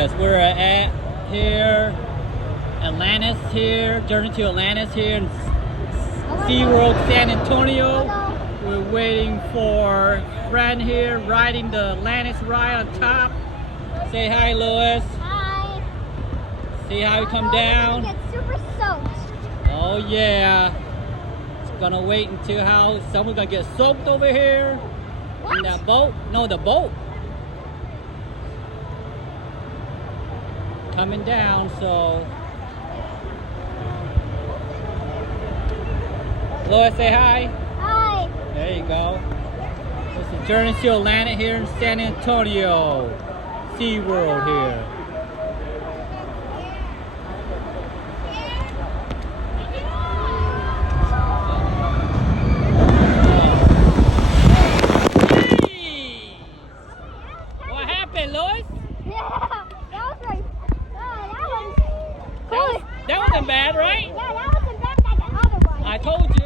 Lois. We're at here, Atlantis here, journey to Atlantis here in Seaworld, San Antonio. We're waiting for a friend here riding the Atlantis ride on top. Say hi, Lois. Hi. See how we come down? Get super soaked. Oh yeah. It's gonna wait until how someone's gonna get soaked over here. What? In that boat. No, the boat. Coming down, so. Lois, say hi. Hi. There you go. It's a journey to Atlantis here in San Antonio. Seaworld here. What happened, Lois? Yeah, that was right. Oh, that was cool. That wasn't bad, right? Yeah, that wasn't bad like the other one. I told you.